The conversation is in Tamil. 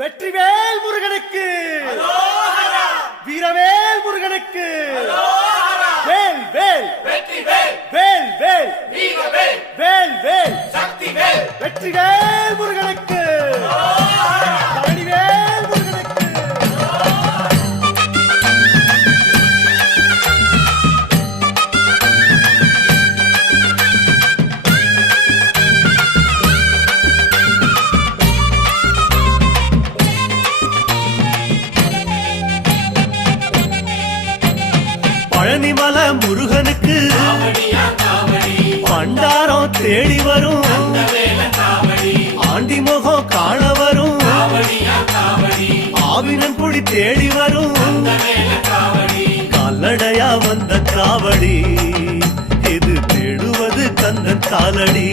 வெற்றிவேல் முருகனுக்கு, வீரவேல் முருகனுக்கு, வேல் வேல் வேல் வேல் வேல் வேல் வெற்றிவேல் முருகனுக்கு, பழனிவேல் முருகனுக்கு. பழனிமல முருகனுக்கு பண்டாரம் தேடி வரும், ஆண்டி முகம் காண வரும், ஆவினன் குடி தேடி வரும், கால்நடையா வந்த காவடி இது தேடுவது கந்தன் காலடி.